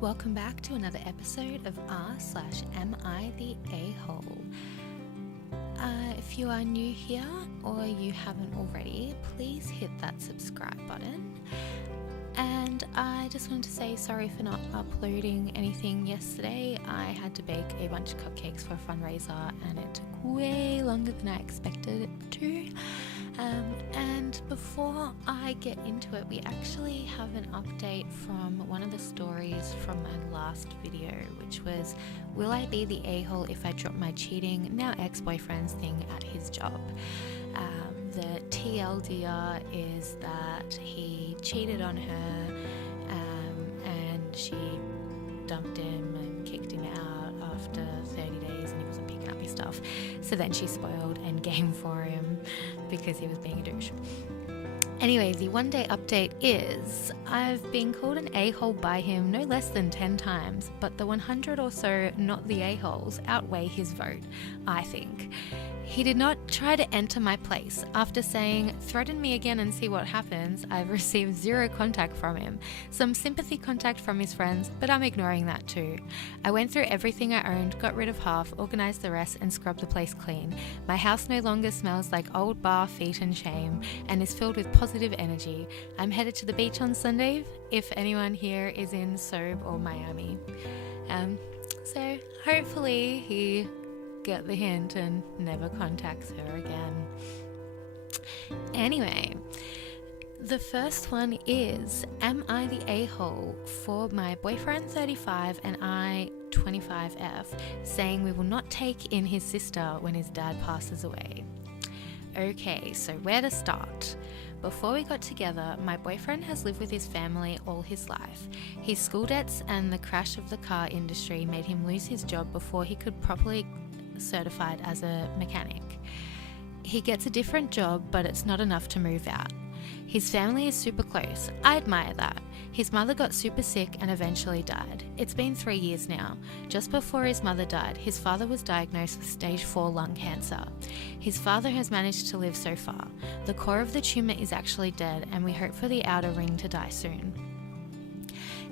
Welcome back to another episode of r/Am I the A-hole? If you are new here or you haven't already, please hit that subscribe button. And I just wanted to say sorry for not uploading anything yesterday. I had to bake a bunch of cupcakes for a fundraiser and it took way longer than I expected it to. And before I get into it, we actually have an update from one of the stories from my last video, which was, will I be the a-hole if I drop my cheating, now ex-boyfriend's thing at his job? The TLDR is that he cheated on her and she dumped him and kicked him out after 30 days and he wasn't picking up his stuff. So then she spoiled endgame for him because he was being a douche. Anyway, the one-day update is I've been called an a-hole by him no less than 10 times, but the 100 or so not the a-holes outweigh his vote, I think. He did not try to enter my place. After saying, threaten me again and see what happens, I've received zero contact from him. Some sympathy contact from his friends, but I'm ignoring that too. I went through everything I owned, got rid of half, organised the rest and scrubbed the place clean. My house no longer smells like old bar feet and shame and is filled with positive energy. I'm headed to the beach on Sunday if anyone here is in Sobe or Miami. So hopefully he get the hint and never contacts her again. Anyway, the first one is, am I the a-hole for my boyfriend 35 and I 25F saying we will not take in his sister when his dad passes away? Okay, so where to start? Before we got together, my boyfriend has lived with his family all his life. His school debts and the crash of the car industry made him lose his job before he could properly certified as a mechanic. He gets a different job, but it's not enough to move out. His family is super close. I admire that. His mother got super sick and eventually died. It's been 3 years now. Just before his mother died, his father was diagnosed with stage 4 lung cancer. His father has managed to live so far. The core of the tumour is actually dead and we hope for the outer ring to die soon.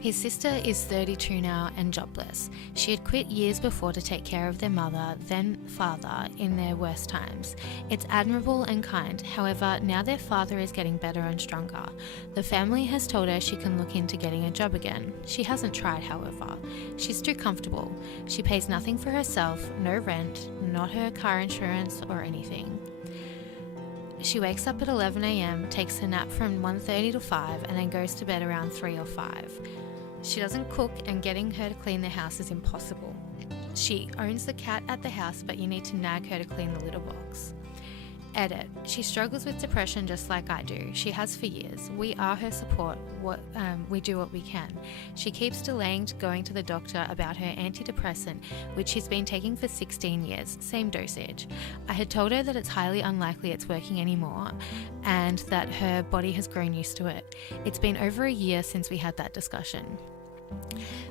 His sister is 32 now and jobless. She had quit years before to take care of their mother, then father, in their worst times. It's admirable and kind. However, now their father is getting better and stronger. The family has told her she can look into getting a job again. She hasn't tried, however. She's too comfortable. She pays nothing for herself, no rent, not her car insurance or anything. She wakes up at 11 a.m, takes her nap from 1:30 to 5 and then goes to bed around 3 or 5. She doesn't cook and getting her to clean the house is impossible. She owns the cat at the house, but you need to nag her to clean the litter box. Edit. She struggles with depression just like I do. She has for years. We are her support. We do what we can. She keeps delaying going to the doctor about her antidepressant, which she's been taking for 16 years, same dosage. I had told her that it's highly unlikely it's working anymore and that her body has grown used to it. It's been over a year since we had that discussion.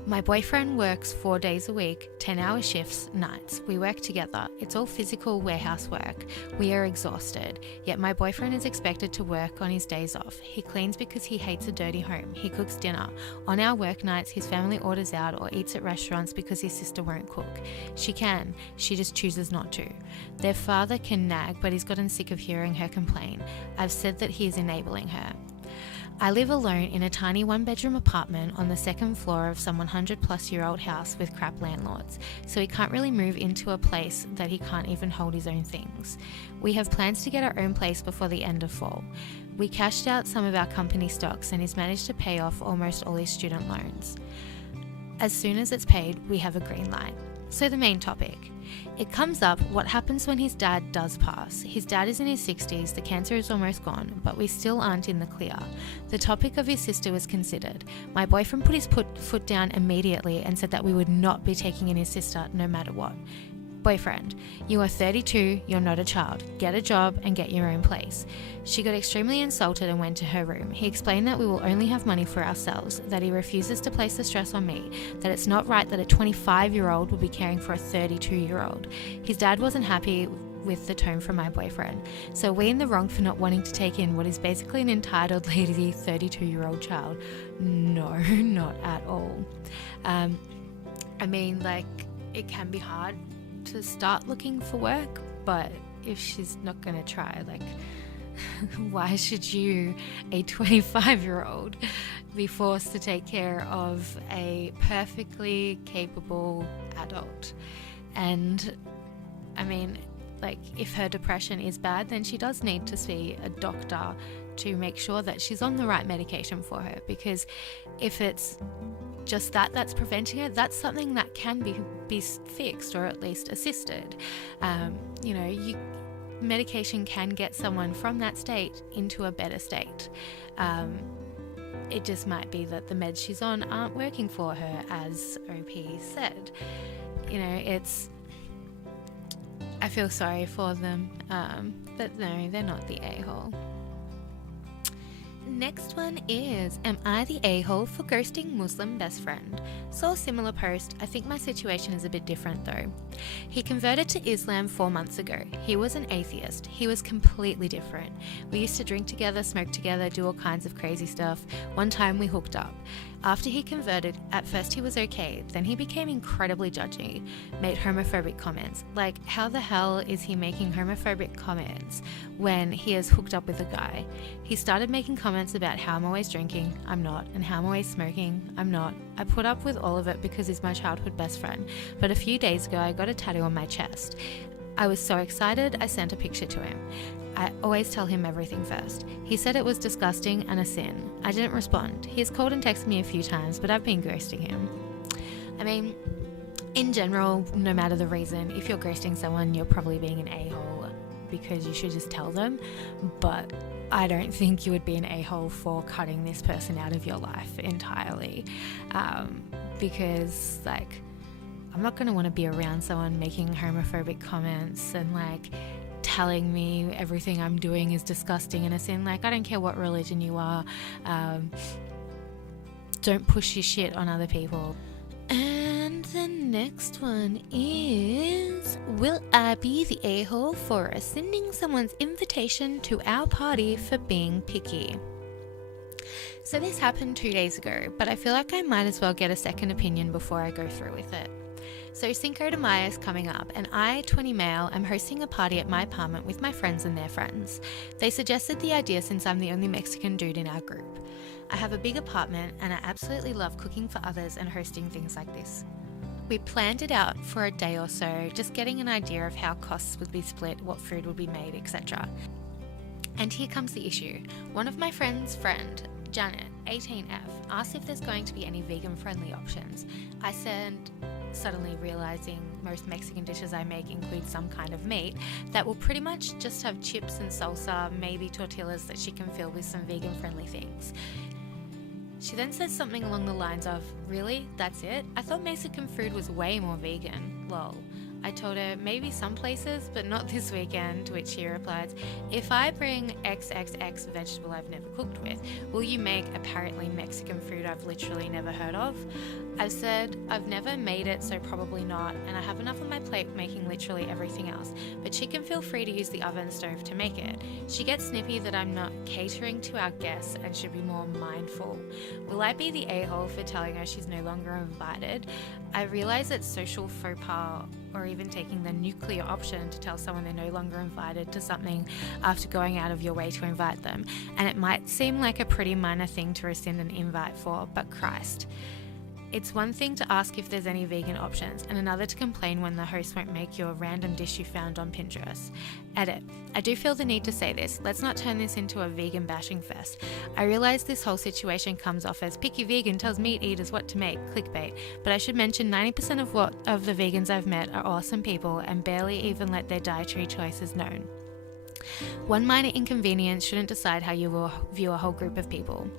My boyfriend works 4 days a week, 10-hour shifts, nights. We work together. It's all physical warehouse work. We are exhausted. Yet my boyfriend is expected to work on his days off. He cleans because he hates a dirty home. He cooks dinner. On our work nights, his family orders out or eats at restaurants because his sister won't cook. She can. She just chooses not to. Their father can nag, but he's gotten sick of hearing her complain. I've said that he is enabling her. I live alone in a tiny one-bedroom apartment on the second floor of some 100-plus-year-old house with crap landlords, so he can't really move into a place that he can't even hold his own things. We have plans to get our own place before the end of fall. We cashed out some of our company stocks and he's managed to pay off almost all his student loans. As soon as it's paid, we have a green light. So the main topic. It comes up what happens when his dad does pass. His dad is in his 60s, the cancer is almost gone, but we still aren't in the clear. The topic of his sister was considered. My boyfriend put his foot down immediately and said that we would not be taking in his sister no matter what. Boyfriend, you are 32, you're not a child. Get a job and get your own place. She got extremely insulted and went to her room. He explained that we will only have money for ourselves, that he refuses to place the stress on me, that it's not right that a 25-year-old will be caring for a 32-year-old. His dad wasn't happy with the tone from my boyfriend. So are we in the wrong for not wanting to take in what is basically an entitled lady 32-year-old child? No, not at all. I mean, like, it can be hard to start looking for work, but if she's not going to try, like, why should you, a 25-year-old, be forced to take care of a perfectly capable adult? And I mean, like, if her depression is bad, then she does need to see a doctor to make sure that she's on the right medication for her, because if it's just that's preventing it, that's something that can be fixed or at least assisted. Medication can get someone from that state into a better state. It just might be that the meds she's on aren't working for her, as OP said. I feel sorry for them, but no, they're not the a-hole. Next one is, am I the a-hole for ghosting Muslim best friend? Saw a similar post. I think my situation is a bit different though. He converted to Islam 4 months ago. He was an atheist. He was completely different. We used to drink together, smoke together, do all kinds of crazy stuff. One time we hooked up. After he converted, at first he was okay, then he became incredibly judgy, made homophobic comments. Like, how the hell is he making homophobic comments when he has hooked up with a guy? He started making comments about how I'm always drinking, I'm not, and how I'm always smoking, I'm not. I put up with all of it because he's my childhood best friend, but a few days ago I got a tattoo on my chest. I was so excited, I sent a picture to him. I always tell him everything first. He said it was disgusting and a sin. I didn't respond. He's called and texted me a few times, but I've been ghosting him. I mean, in general, no matter the reason, if you're ghosting someone, you're probably being an a-hole because you should just tell them. But I don't think you would be an a-hole for cutting this person out of your life entirely. Because, like, I'm not going to want to be around someone making homophobic comments and, like, telling me everything I'm doing is disgusting and a sin. Like, I don't care what religion you are. Don't push your shit on other people. And the next one is, will I be the a-hole for rescinding someone's invitation to our party for being picky? So this happened 2 days ago, but I feel like I might as well get a second opinion before I go through with it. So Cinco de Mayo is coming up, and I, 20 male, am hosting a party at my apartment with my friends and their friends. They suggested the idea since I'm the only Mexican dude in our group. I have a big apartment and I absolutely love cooking for others and hosting things like this. We planned it out for a day or so, just getting an idea of how costs would be split, what food would be made, etc. And here comes the issue. One of my friend's friend, Janet, 18F, asked if there's going to be any vegan-friendly options. I said, suddenly realizing most Mexican dishes I make include some kind of meat, that will pretty much just have chips and salsa, maybe tortillas that she can fill with some vegan-friendly things. She then said something along the lines of, really? That's it? I thought Mexican food was way more vegan. Lol. I told her, maybe some places, but not this weekend, to which she replied, if I bring XXX vegetable I've never cooked with, will you make apparently Mexican food I've literally never heard of? I've said, I've never made it, so probably not, and I have enough on my plate making literally everything else, but she can feel free to use the oven stove to make it. She gets snippy that I'm not catering to our guests and should be more mindful. Will I be the a-hole for telling her she's no longer invited? I realize it's social faux pas, or even taking the nuclear option to tell someone they're no longer invited to something after going out of your way to invite them. And it might seem like a pretty minor thing to rescind an invite for, but Christ. It's one thing to ask if there's any vegan options, and another to complain when the host won't make you a random dish you found on Pinterest. Edit. I do feel the need to say this. Let's not turn this into a vegan bashing fest. I realize this whole situation comes off as picky vegan tells meat eaters what to make, clickbait, but I should mention 90% of the vegans I've met are awesome people and barely even let their dietary choices known. One minor inconvenience shouldn't decide how you will view a whole group of people.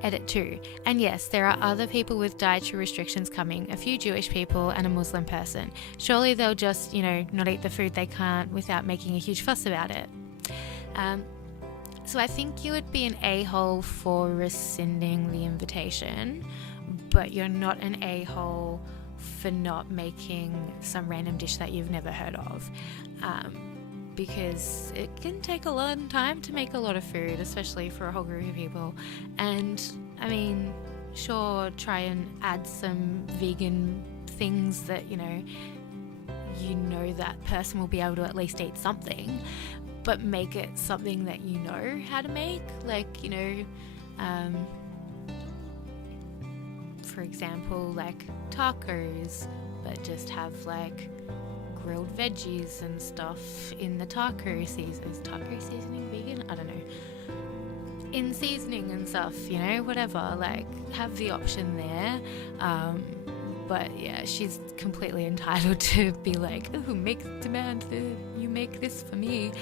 Edit 2. And yes, there are other people with dietary restrictions coming, a few Jewish people and a Muslim person. Surely they'll just, not eat the food they can't without making a huge fuss about it. So I think you would be an a-hole for rescinding the invitation, but you're not an a-hole for not making some random dish that you've never heard of. Because it can take a long time to make a lot of food, especially for a whole group of people. And I mean, sure, try and add some vegan things that, you know that person will be able to at least eat something, but make it something that you know how to make. Like, you know, for example, like tacos, but just have like grilled veggies and stuff in the taco season. Is taco seasoning vegan? I don't know. In seasoning and stuff, you know, whatever, like have the option there. But yeah, she's completely entitled to be like, oh, demand that you make this for me.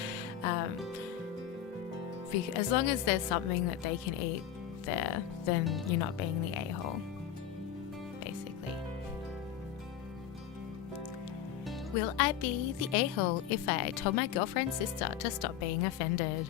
As long as there's something that they can eat there, then you're not being the a-hole, basically. Will I be the a-hole if I told my girlfriend's sister to stop being offended?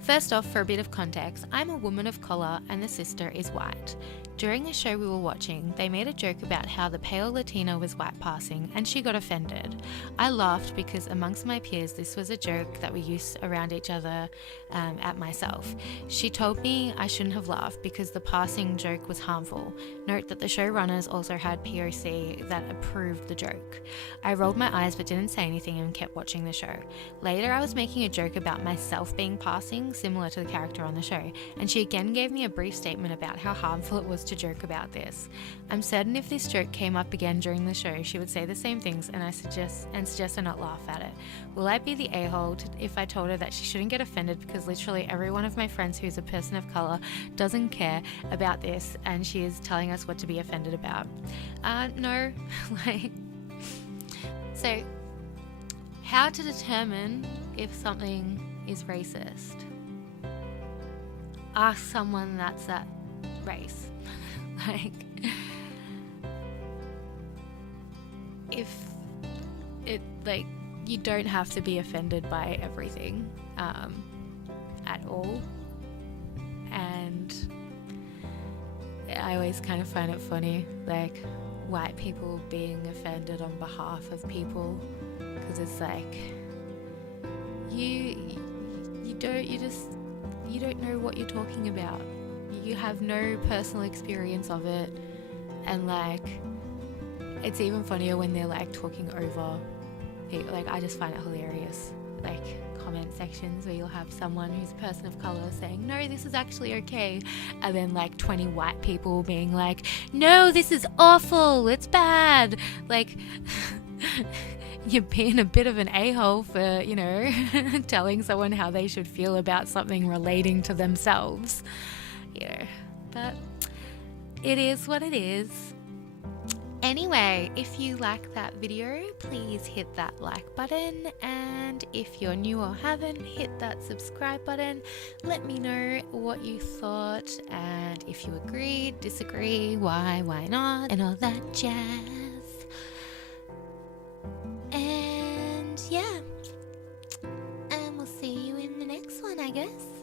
First off, for a bit of context, I'm a woman of colour and the sister is white. During the show we were watching, they made a joke about how the pale Latina was white passing and she got offended. I laughed because amongst my peers this was a joke that we used around each other at myself. She told me I shouldn't have laughed because the passing joke was harmful. Note that the showrunners also had POC that approved the joke. I rolled my eyes but didn't say anything and kept watching the show. Later I was making a joke about myself being passing, similar to the character on the show, and she again gave me a brief statement about how harmful it was to joke about this. I'm certain if this joke came up again during the show, she would say the same things and suggest I not laugh at it. Will I be the a-hole if I told her that she shouldn't get offended because literally every one of my friends who's a person of colour doesn't care about this and she is telling us what to be offended about? No. So, how to determine if something is racist? Ask someone that's that race. If it, you don't have to be offended by everything at all. And I always kind of find it funny, white people being offended on behalf of people, because it's you don't know what you're talking about. You have no personal experience of it, and it's even funnier when they're talking over people. I just find it hilarious, comment sections where you'll have someone who's a person of colour saying, no, this is actually okay, and then 20 white people being no, this is awful, it's bad. You're being a bit of an a-hole for, telling someone how they should feel about something relating to themselves. But it is what it is. Anyway, if you like that video, please hit that like button, and if you're new or haven't, hit that subscribe button. Let me know what you thought, and if you agreed, disagree, why not, and all that jazz. And yeah, and we'll see you in the next one, I guess.